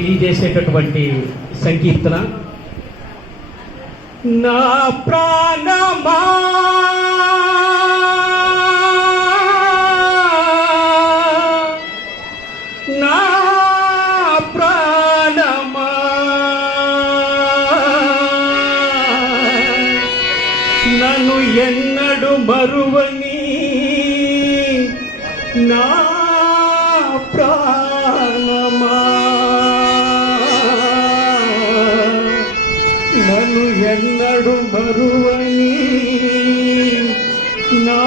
తెలియజేసేటటువంటి సంకీర్తన. నా ప్రాణమా. నన్ను ఎన్నడు మరువని ఎన్నడు మరువని నా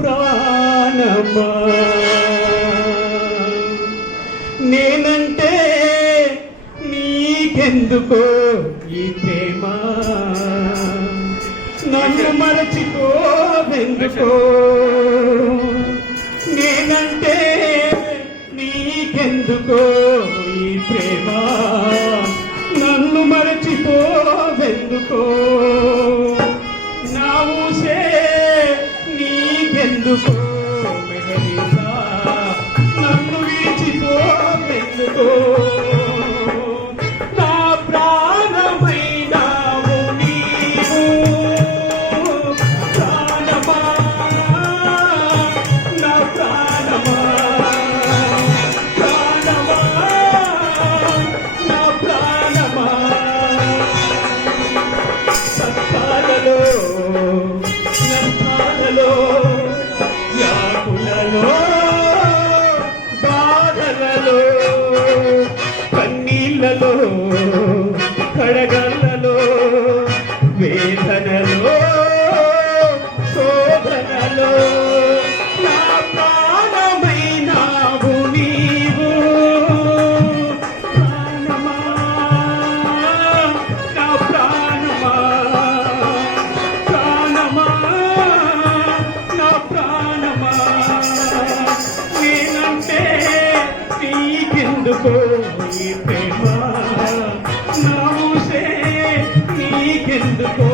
ప్రాణమా. నేనంటే నీకెందుకో ఈ ప్రేమ? నన్ను మరచిపోవెందుకో? ఎందుకో? నా ఊసే నీకెందుకో? నీకెందుకో ఈ ప్రేమ నా ఊసే నీకెందుకో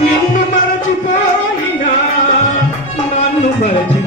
నిన్ను మరచిపోయినా నన్ను మరచి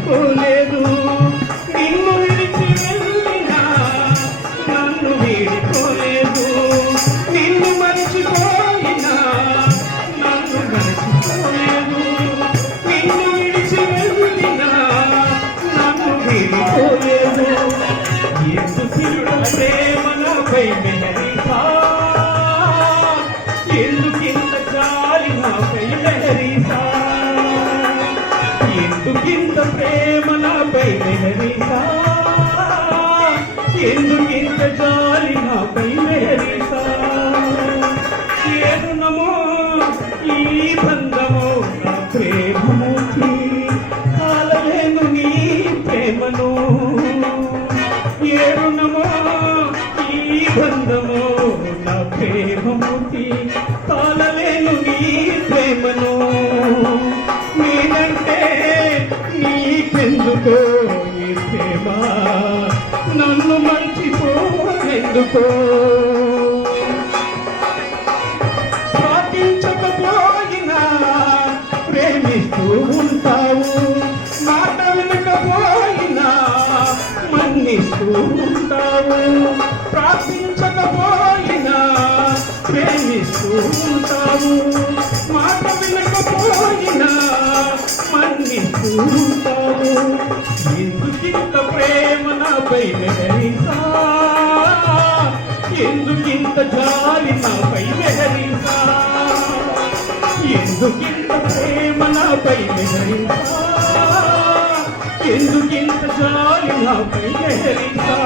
మెహరీసా ఎందుకింత జాలి నాపై మెహరీసా ఏ ఈ బంధమో నా ప్రేమమూర్తి కాలలేను నీ ప్రేమను ఏ ఈ బంధమో నా ప్రేమమూర్తి కాలలేను నీ ప్రేమను నేనంటే నీకెందుకో? మర్చిపోవెందుకో ప్రార్థించకపోయినా ప్రేమిస్తూ ఉంటావు. మాట వినకపోయినా మన్నిస్తూ ఉంటావు. ప్రార్థించకపోయినా ప్రేమిస్తూ ఉంటావు. ఎందుకింత జాలి నాపై మెహరీసా ఎందుకింత ప్రేమ నాపై మెహరీసా ఎందుకింత జాలి నాపై మెహరీసా